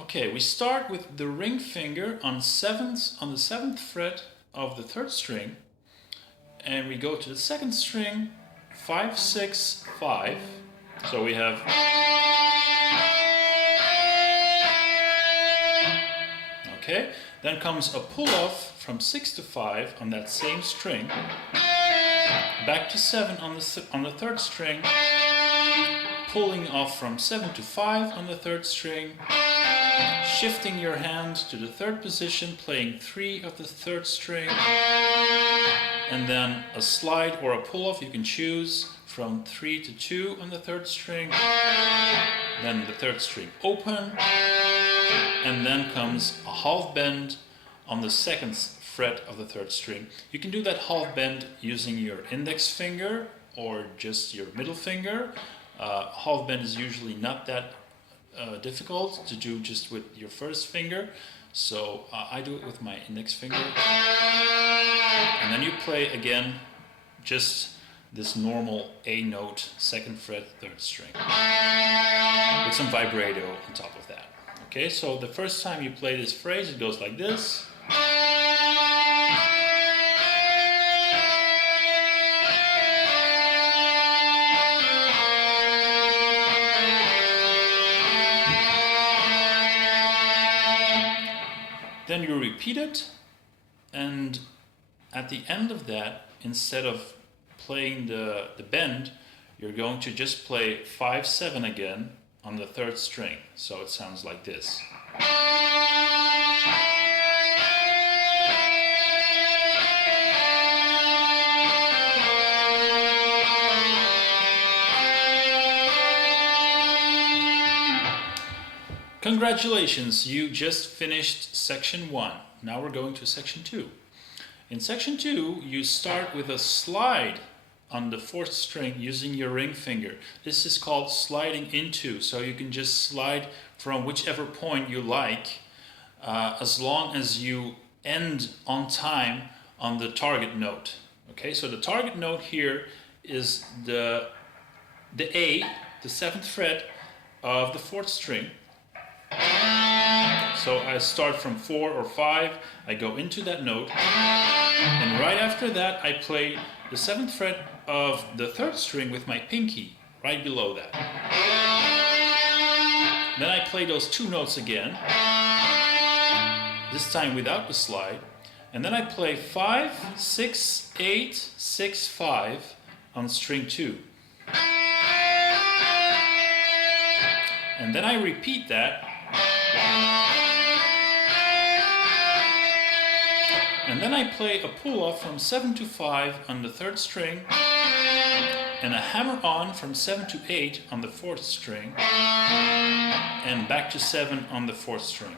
Okay, we start with the ring finger on the 7th fret of the 3rd string, and we go to the 2nd string, 5, 6, 5. So we have, okay, then comes a pull off from 6 to 5 on that same string, back to 7 on the 3rd string, pulling off from 7 to 5 on the 3rd string, shifting your hand to the 3rd position, playing 3 of the 3rd string, and then a slide or a pull-off, you can choose, from 3 to 2 on the 3rd string, then the 3rd string open, and then comes a half bend on the 2nd fret of the 3rd string. You can do that half bend using your index finger or just your middle finger. Half bend is usually not that difficult to do just with your first finger, so I do it with my index finger. And then you play again just this normal A note, 2nd fret, 3rd string, with some vibrato on top of that. Okay, so the first time you play this phrase, it goes like this. Then you repeat it, and at the end of that, instead of playing the bend, you're going to just play 5, 7 again on the 3rd string. So it sounds like this. Congratulations, you just finished section 1. Now we're going to section 2. In section 2, you start with a slide on the 4th string using your ring finger. This is called sliding into, so you can just slide from whichever point you like, as long as you end on time on the target note. Okay, so the target note here is the A, the 7th fret of the 4th string. So I start from 4 or 5, I go into that note, and right after that I play the 7th fret of the 3rd string with my pinky, right below that. Then I play those 2 notes again, this time without the slide, and then I play 5, 6, 8, 6, 5 on string 2. And then I repeat that. And then I play a pull-off from 7 to 5 on the 3rd string, and a hammer-on from 7 to 8 on the 4th string, and back to 7 on the 4th string.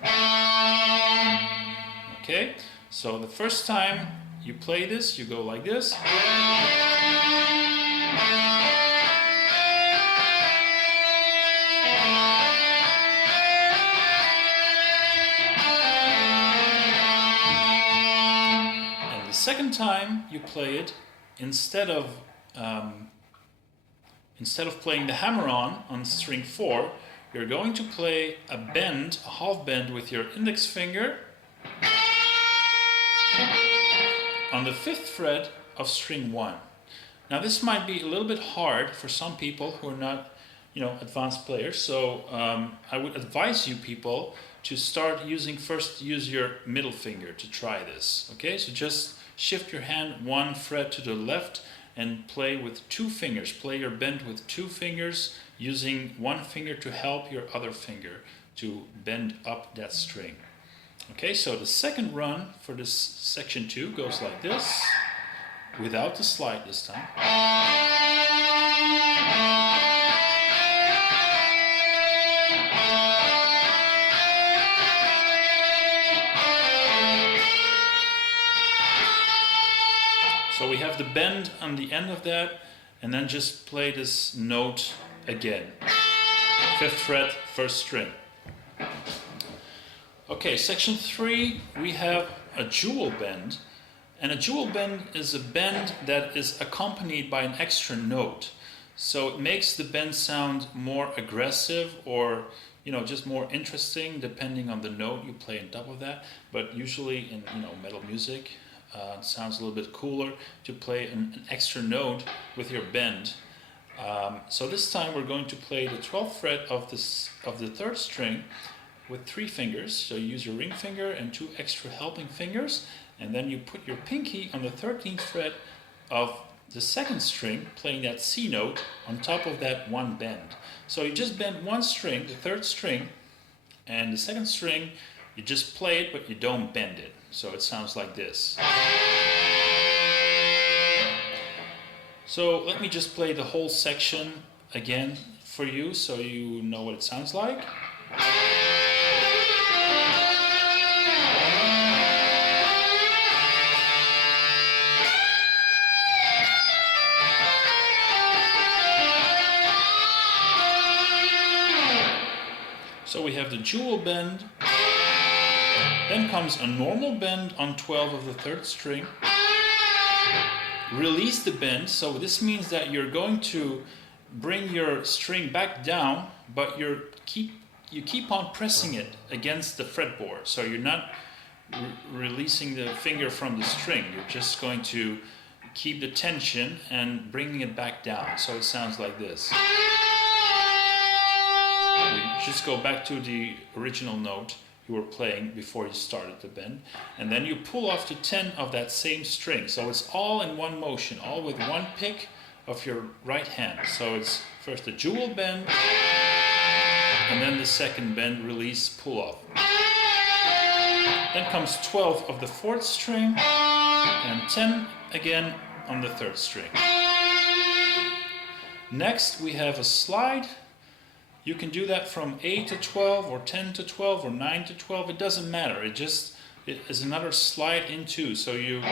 Okay, so the first time you play this, you go like this. Second time you play it, instead of playing the hammer-on string 4, you're going to play a bend, a half bend with your index finger on the 5th fret of string 1. Now this might be a little bit hard for some people who are not, advanced players, so I would advise you people to start first use your middle finger to try this. Okay, so just shift your hand 1 fret to the left and play with 2 fingers. Play your bend with 2 fingers, using 1 finger to help your other finger to bend up that string. Okay, so the second run for this section 2 goes like this, without the slide this time. So we have the bend on the end of that, and then just play this note again. 5th fret, 1st string. Okay, section 3, we have a jewel bend. And a jewel bend is a bend that is accompanied by an extra note. So it makes the bend sound more aggressive, or you know, just more interesting depending on the note you play on top of that. But usually in, you know, metal music, it sounds a little bit cooler to play an extra note with your bend. So this time we're going to play the 12th fret of the 3rd string with 3 fingers. So you use your ring finger and 2 extra helping fingers, and then you put your pinky on the 13th fret of the 2nd string, playing that C note on top of that one bend. So you just bend one string, the 3rd string, and the 2nd string, you just play it, but you don't bend it. So it sounds like this. So let me just play the whole section again for you so you know what it sounds like. So we have the jewel bend, then comes a normal bend on 12 of the 3rd string. Release the bend, so this means that you're going to bring your string back down, but you keep on pressing it against the fretboard. So you're not releasing the finger from the string, you're just going to keep the tension and bringing it back down. So it sounds like this. Just go back to the original note you were playing before you started the bend, and then you pull off the 10 of that same string. So it's all in one motion, all with one pick of your right hand. So it's first the jewel bend, and then the 2nd bend, release, pull off. Then comes 12 of the 4th string, and 10 again on the 3rd string. Next we have a slide. You can do that from 8 to 12 or 10 to 12 or 9 to 12. It doesn't matter. It is another slide into. So you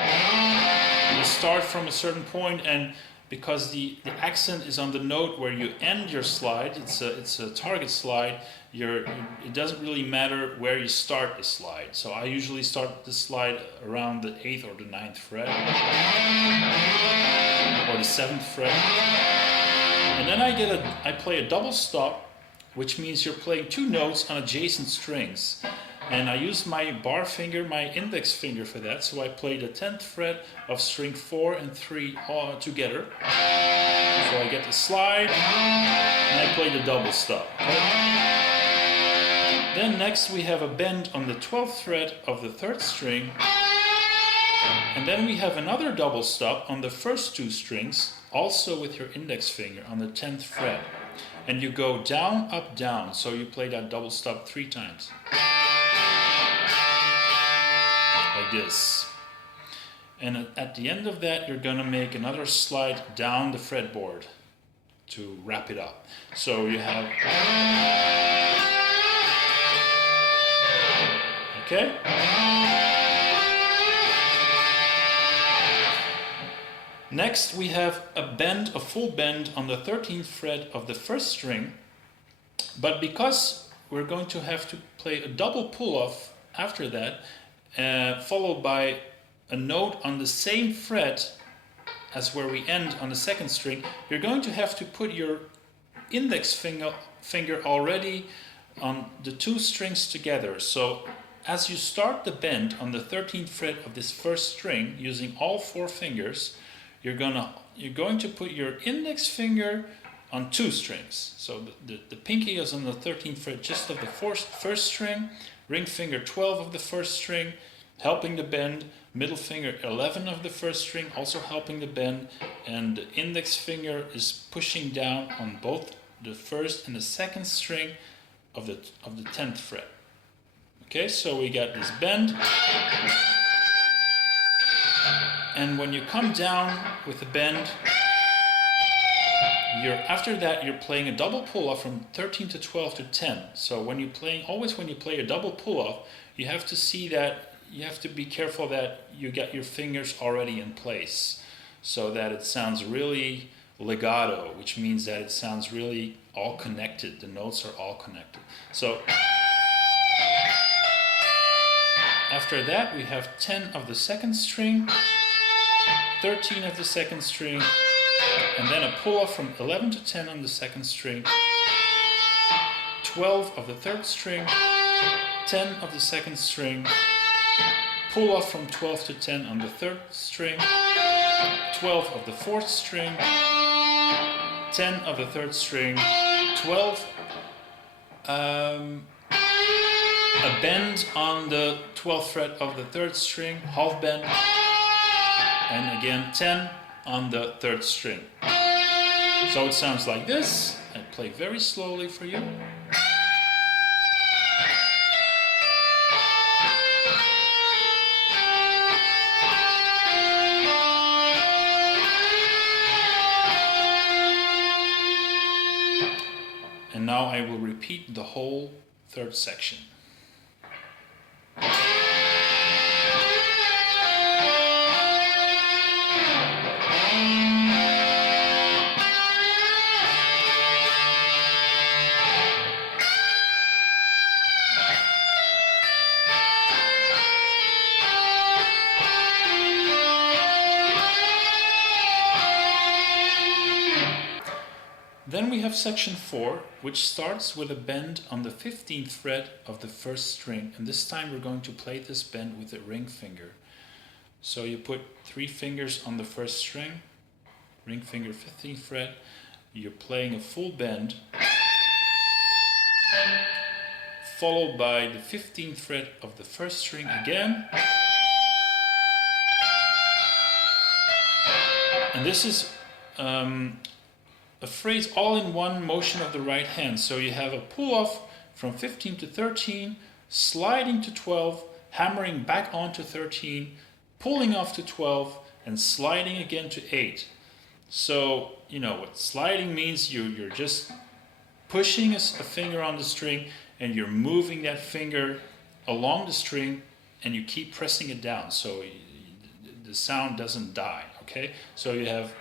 start from a certain point, and because the accent is on the note where you end your slide, it's a target slide. It doesn't really matter where you start the slide. So I usually start the slide around the 8th or the 9th fret or the 7th fret, and then I play a double stop, which means you're playing 2 notes on adjacent strings. And I use my bar finger, my index finger for that, so I play the 10th fret of string 4 and 3 all together. So I get the slide, and I play the double stop. Then next we have a bend on the 12th fret of the 3rd string, and then we have another double stop on the first 2 strings, also with your index finger on the 10th fret. And you go down, up, down. So you play that double stop 3 times. Like this. And at the end of that, you're gonna make another slide down the fretboard to wrap it up. So you have... Okay? Next we have a full bend on the 13th fret of the 1st string, but because we're going to have to play a double pull-off after that, followed by a note on the same fret as where we end on the 2nd string, you're going to have to put your index finger already on the 2 strings together. So as you start the bend on the 13th fret of this 1st string using all 4 fingers, you're going to put your index finger on 2 strings. So the pinky is on the 13th fret just of the 1st string, ring finger 12 of the 1st string, helping the bend, middle finger 11 of the 1st string, also helping the bend, and the index finger is pushing down on both the 1st and the 2nd string of the 10th fret. Okay, so we got this bend. And when you come down with the bend, after that you're playing a double pull-off from 13 to 12 to 10. So when you play a double pull-off, you have to be careful that you get your fingers already in place, so that it sounds really legato, which means that it sounds really all connected. The notes are all connected. So after that we have 10 of the 2nd string, 13 of the 2nd string, and then a pull-off from 11 to 10 on the 2nd string, 12 of the third string, 10 of the second string, pull off from 12 to 10 on the third string, 12 of the fourth string, 10 of the third string, 12, a bend on the 12th fret of the third string, half bend, and again 10 on the third string. So it sounds like this. I play very slowly for you. And now I will repeat the whole third section. Then we have section 4, which starts with a bend on the 15th fret of the first string, and this time we're going to play this bend with the ring finger. So you put 3 fingers on the first string, ring finger 15th fret, you're playing a full bend, followed by the 15th fret of the first string again, and this is a phrase all in one motion of the right hand. So you have a pull off from 15 to 13, sliding to 12, hammering back onto 13, pulling off to 12, and sliding again to 8. So, you know what sliding means, you're just pushing a finger on the string and you're moving that finger along the string and you keep pressing it down so the sound doesn't die, okay? So you have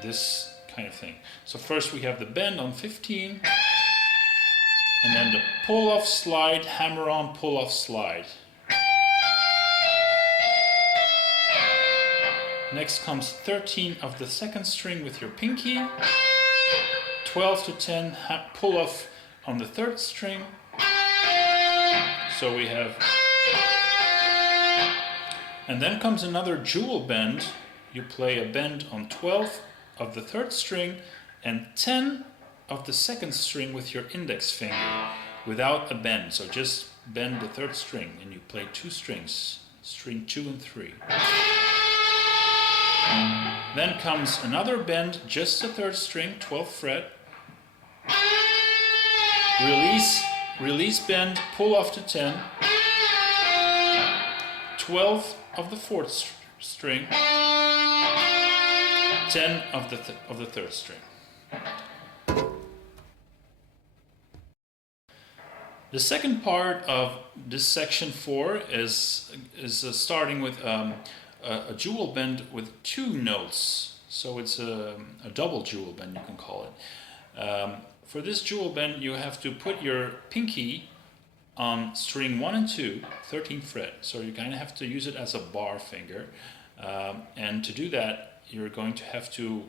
this kind of thing. So first we have the bend on 15, and then the pull off slide, hammer on, pull off slide. Next comes 13 of the second string with your pinky, 12 to 10 pull off on the third string. So we have, and then comes another jewel bend. You play a bend on 12 of the third string and 10 of the second string with your index finger without a bend. So just bend the third string and you play 2 strings, string 2 and 3. Then comes another bend, just the third string, 12th fret. Release bend, pull off to 10. 12 of the fourth string. 10 of the third string. The second part of this section 4 is starting with a jewel bend with 2 notes. So it's a double jewel bend, you can call it. For this jewel bend, you have to put your pinky on string 1 and 2, 13th fret. So you kind of have to use it as a bar finger. And to do that, you're going to have to,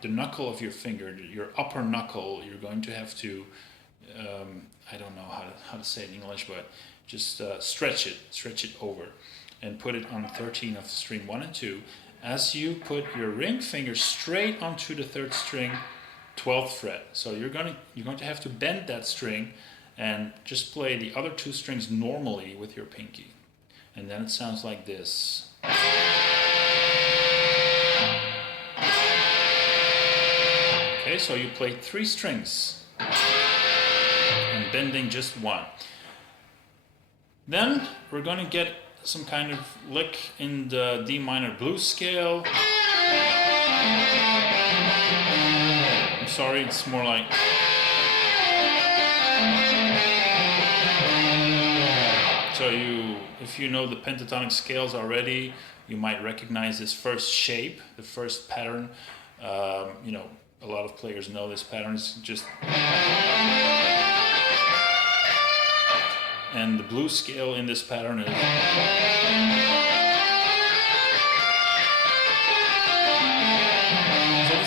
the knuckle of your finger, your upper knuckle, you're going to have to, I don't know how to say it in English, but just stretch it over and put it on 13 of string 1 and 2 as you put your ring finger straight onto the third string, 12th fret. So you're going to have to bend that string and just play the other 2 strings normally with your pinky. And then it sounds like this. Okay, so you play 3 strings and bending just 1. Then we're going to get some kind of lick in the D minor blues scale. I'm sorry, it's more like. So if you know the pentatonic scales already, you might recognize this first shape, the first pattern. A lot of players know this pattern. It's just, and the blues scale in this pattern is.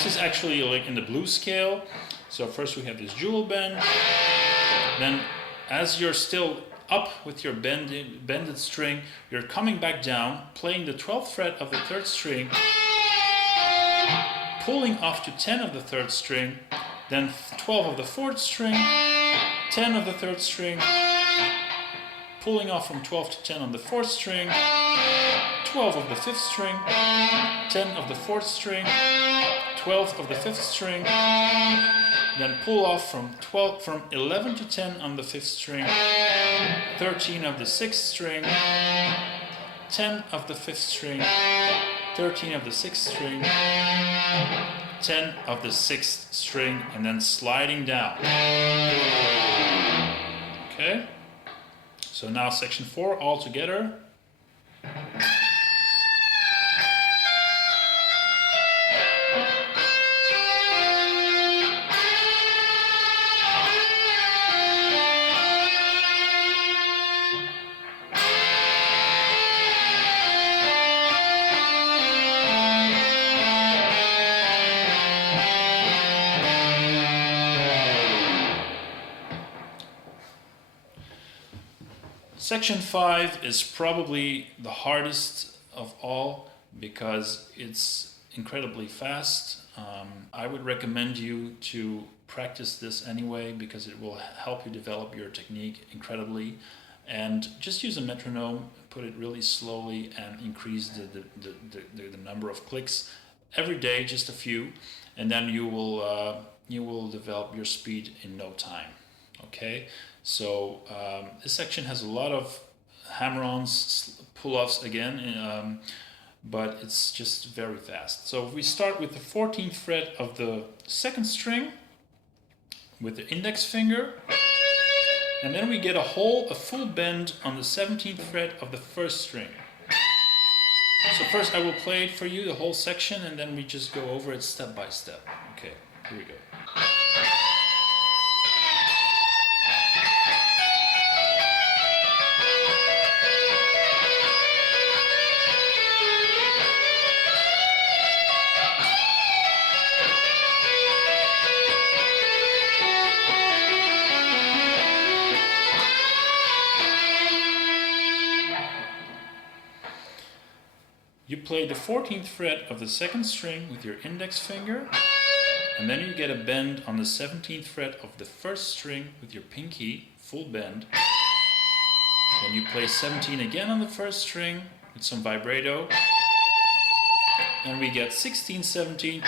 next is actually like in the blues scale. So first we have this jewel bend. Then as you're still up with your bended string, you're coming back down, playing the 12th fret of the 3rd string, pulling off to 10 of the 3rd string, then 12 of the 4th string, 10 of the 3rd string, pulling off from 12 to 10 on the 4th string, 12 of the 5th string, 10 of the 4th string, 12 of the 5th string, then pull off from 11 to 10 on the 5th string, 13 of the 6th string, 10 of the 5th string, 13 of the 6th string, 10 of the 6th string, and then sliding down. Okay? So now section 4 all together. Section 5 is probably the hardest of all because it's incredibly fast. I would recommend you to practice this anyway because it will help you develop your technique incredibly. And just use a metronome, put it really slowly and increase the number of clicks every day, just a few, and then you will develop your speed in no time. Okay? So this section has a lot of hammer-ons, pull-offs again, but it's just very fast. So we start with the 14th fret of the 2nd string with the index finger, and then we get a full bend on the 17th fret of the 1st string. So first I will play it for you, the whole section, and then we just go over it step by step. Okay, here we go. You play the 14th fret of the 2nd string with your index finger, and then you get a bend on the 17th fret of the 1st string with your pinky, full bend. Then you play 17 again on the 1st string with some vibrato, and we get 16, 17. You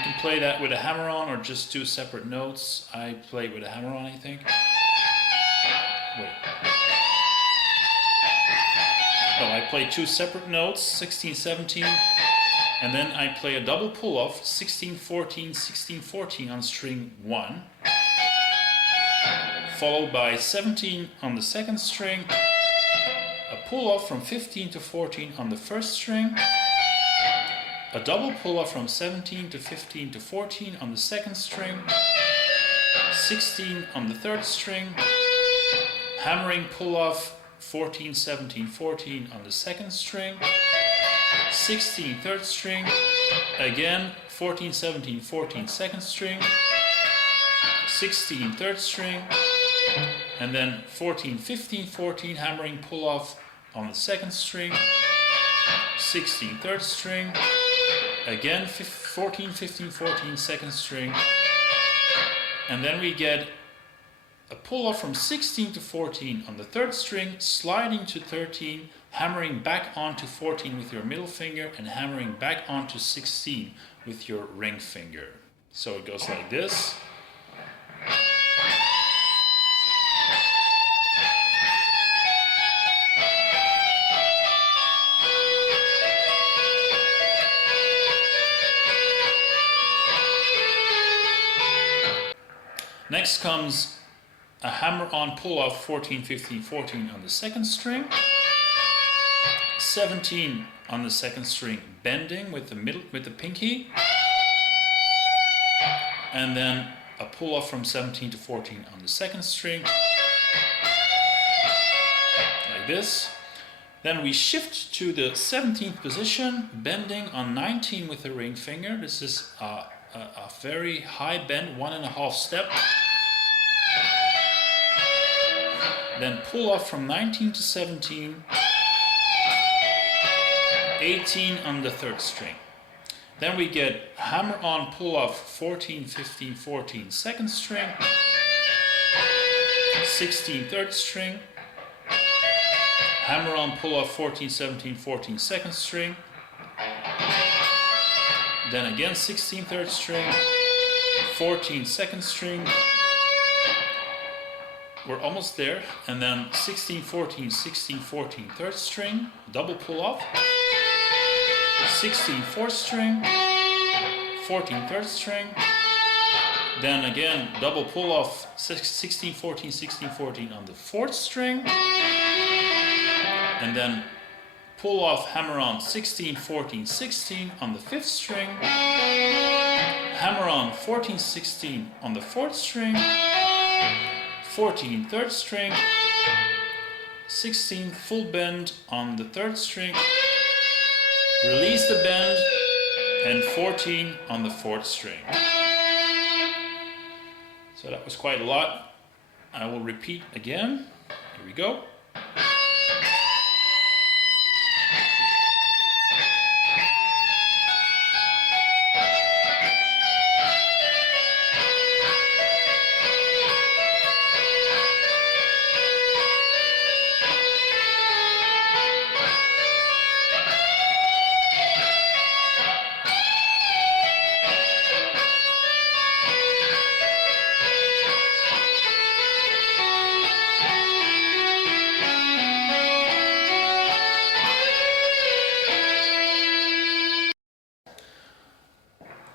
can play that with a hammer-on or just 2 separate notes. I play with a hammer-on, I think. Wait. Oh, I play 2 separate notes, 16, 17, and then I play a double pull-off, 16, 14, 16, 14 on string 1, followed by 17 on the 2nd string, a pull-off from 15 to 14 on the 1st string, a double pull-off from 17 to 15 to 14 on the 2nd string, 16 on the 3rd string, hammering pull-off 14, 17, 14 on the 2nd string, 16, 3rd string, again 14, 17, 14, 2nd string, 16, 3rd string, and then 14, 15, 14 hammering pull off on the 2nd string, 16, 3rd string, again 14, 15, 14, 2nd string, and then we get a pull off from 16 to 14 on the 3rd string, sliding to 13, hammering back onto 14 with your middle finger and hammering back onto 16 with your ring finger. So it goes like this. Next comes a hammer-on pull-off 14, 15, 14 on the 2nd string, 17 on the 2nd string bending with the pinky, and then a pull-off from 17 to 14 on the 2nd string, like this. Then we shift to the 17th position, bending on 19 with the ring finger. This is a very high bend, 1.5 step. Then pull off from 19 to 17, 18 on the 3rd string. Then we get hammer on, pull off 14, 15, 14, 2nd string, 16, 3rd string, hammer on, pull off 14, 17, 14, 2nd string, then again 16, 3rd string, 14, 2nd string, we're almost there, and then 16, 14, 16, 14, 3rd string, double pull off, 16, 4th string, 14, 3rd string, then again double pull off 16, 14, 16, 14 on the 4th string, and then pull off hammer on 16, 14, 16 on the 5th string, hammer on 14, 16 on the 4th string, 14, 3rd string, 16 full bend on the 3rd string, release the bend, and 14 on the 4th string. So that was quite a lot. I will repeat again. Here we go.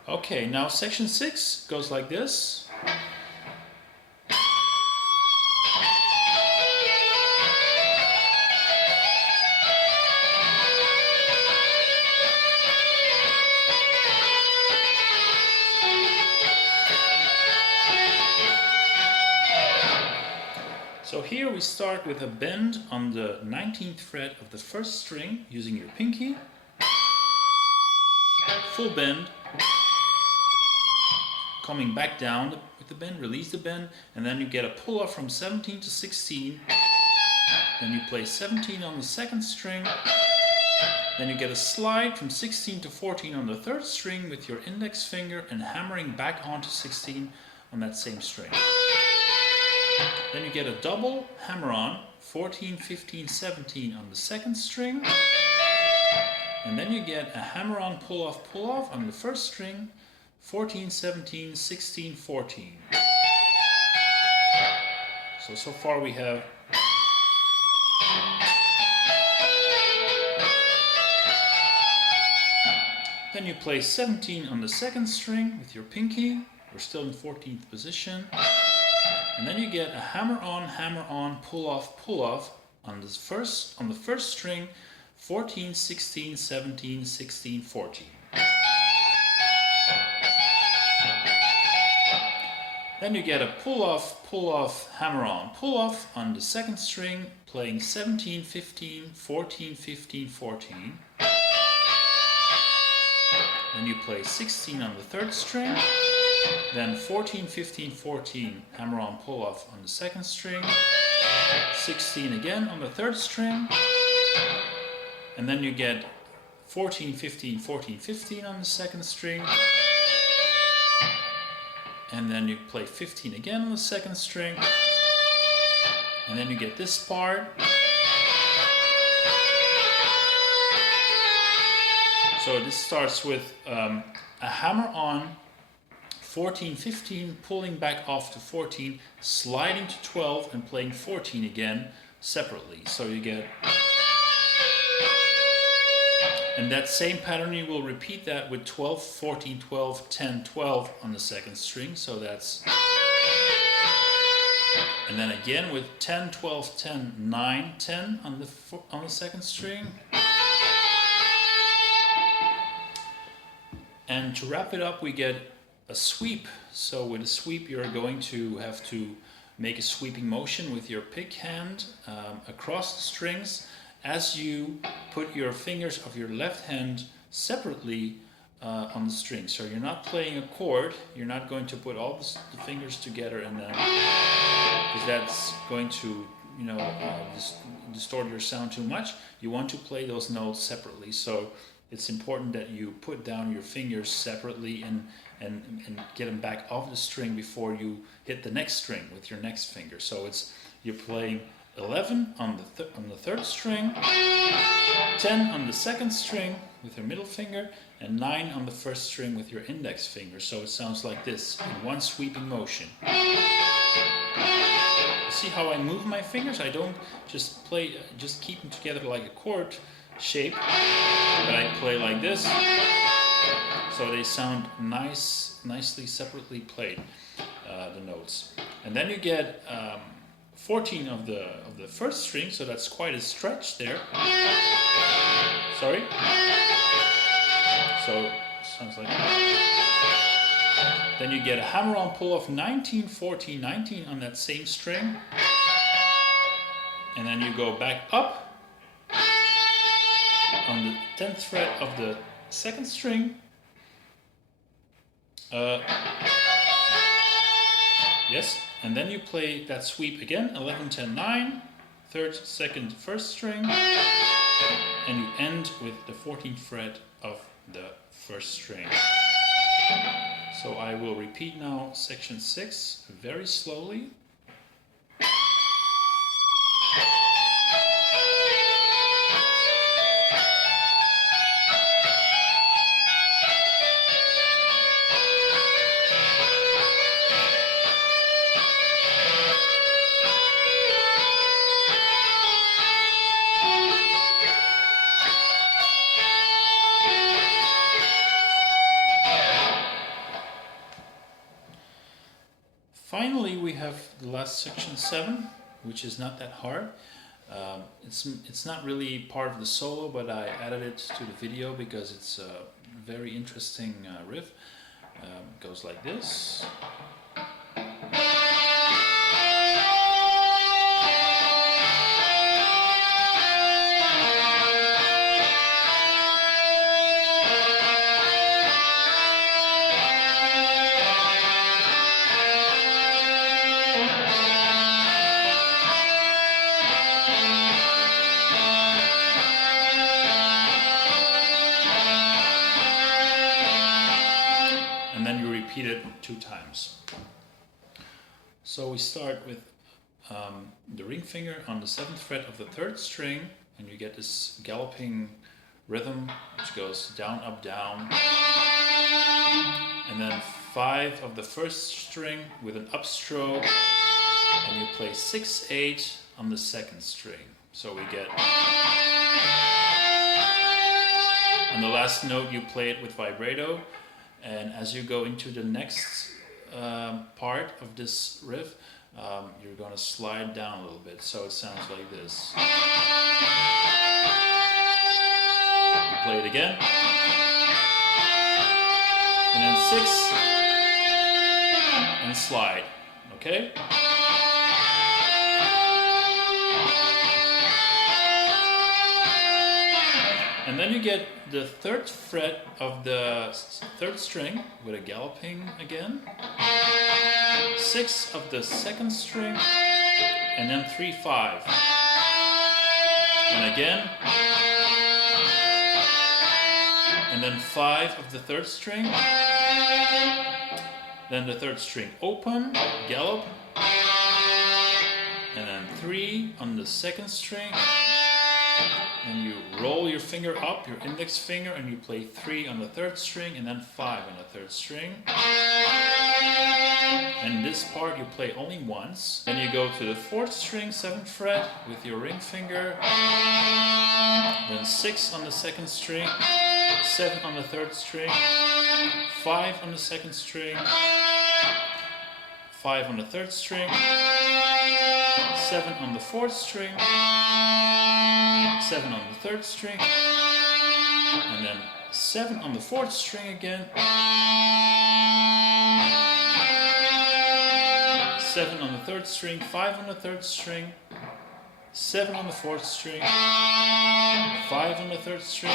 Okay, now section 6 goes like this. So here we start with a bend on the 19th fret of the 1st string using your pinky, full bend, coming back down with the bend, release the bend, and then you get a pull off from 17 to 16, then you play 17 on the 2nd string, then you get a slide from 16 to 14 on the 3rd string with your index finger and hammering back onto 16 on that same string. Then you get a double hammer on 14, 15, 17 on the 2nd string, and then you get a hammer on, pull off on the 1st string, 14, 17, 16, 14. So far we have then you play 17 on the 2nd string with your pinky. We're still in 14th position. And then you get a hammer on, pull off on the first string, 14, 16, 17, 16, 14. Then you get a pull off, hammer on, pull off on the 2nd string, playing 17, 15, 14, 15, 14. Then you play 16 on the 3rd string, then 14, 15, 14, hammer on, pull off on the 2nd string, 16 again on the 3rd string, and then you get 14, 15, 14, 15 on the 2nd string, and then you play 15 again on the 2nd string, and then you get this part. So this starts with a hammer on, 14, 15, pulling back off to 14, sliding to 12 and playing 14 again separately. So you get, and that same pattern you will repeat that with 12, 14, 12, 10, 12 on the 2nd string. So that's, and then again with 10, 12, 10, 9, 10 on the 2nd string. And to wrap it up, we get a sweep. So with a sweep, you're going to have to make a sweeping motion with your pick hand across the strings, as you put your fingers of your left hand separately on the string. So you're not playing a chord, you're not going to put all the fingers together and then, because that's going to, you know, distort your sound too much. You want to play those notes separately. So it's important that you put down your fingers separately and get them back off the string before you hit the next string with your next finger. So it's, you're playing 11 on the third string, 10 on the second string with your middle finger, and 9 on the first string with your index finger. So it sounds like this in one sweeping motion. See how I move my fingers? I don't just play, just keep them together like a chord shape, but I play like this, so they sound nicely separately played, the notes. And then you get 14 of the first string, so that's quite a stretch there. Sorry. So it sounds like. Then you get a hammer-on pull of 19, 14, 19 on that same string, and then you go back up on the 10th fret of the second string. Yes, and then you play that sweep again, 11, 10, 9, third, second, first string, and you end with the 14th fret of the first string. So I will repeat now section 6 very slowly. Finally, we have the last section 7, which is not that hard. It's not really part of the solo, but I added it to the video because it's a very interesting riff. It goes like this. Repeat it 2 times. So we start with the ring finger on the 7th fret of the 3rd string, and you get this galloping rhythm which goes down, up, down, and then 5 of the 1st string with an upstroke, and you play 6, 8 on the 2nd string. So we get, on the last note you play it with vibrato. And as you go into the next part of this riff, you're going to slide down a little bit, so it sounds like this. You play it again, and then 6, and slide, okay? And then you get the 3rd fret of the 3rd string with a galloping again, 6 of the 2nd string, and then 3, 5. And again, and then 5 of the 3rd string, then the 3rd string open, gallop, and then 3 on the 2nd string. And you roll your finger up, your index finger, and you play 3 on the 3rd string and then 5 on the 3rd string. And this part you play only once. Then you go to the 4th string, 7th fret with your ring finger. Then 6 on the 2nd string, 7 on the 3rd string, 5 on the 2nd string, 5 on the 3rd string, 7 on the 4th string, 7 on the 3rd string, and then 7 on the 4th string again, 7 on the 3rd string, 5 on the 3rd string, 7 on the 4th string, 5 on the 3rd string,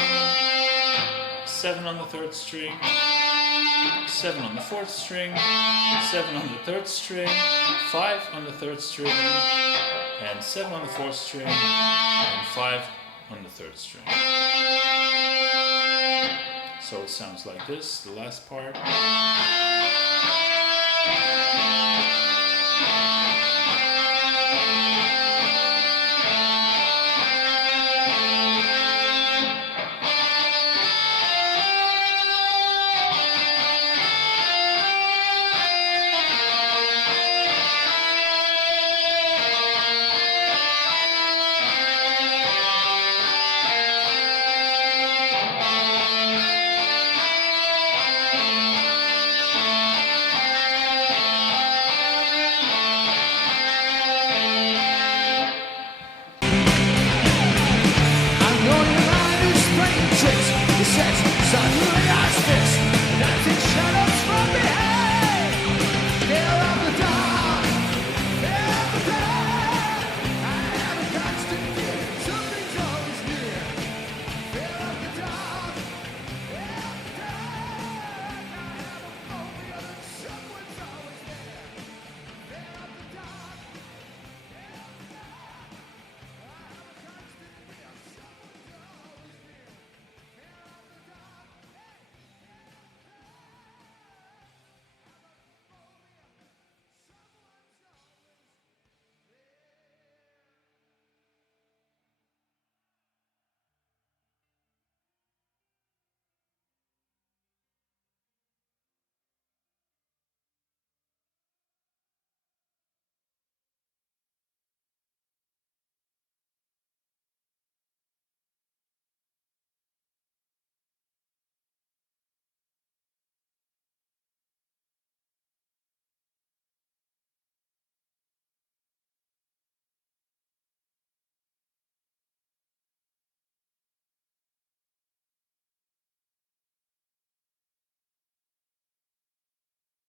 7 on the 3rd string, 7 on the 4th string, 7 on the 3rd string, 5 on the 3rd string, and 7 on the 4th string, and 5 on the 3rd string. So it sounds like this, the last part.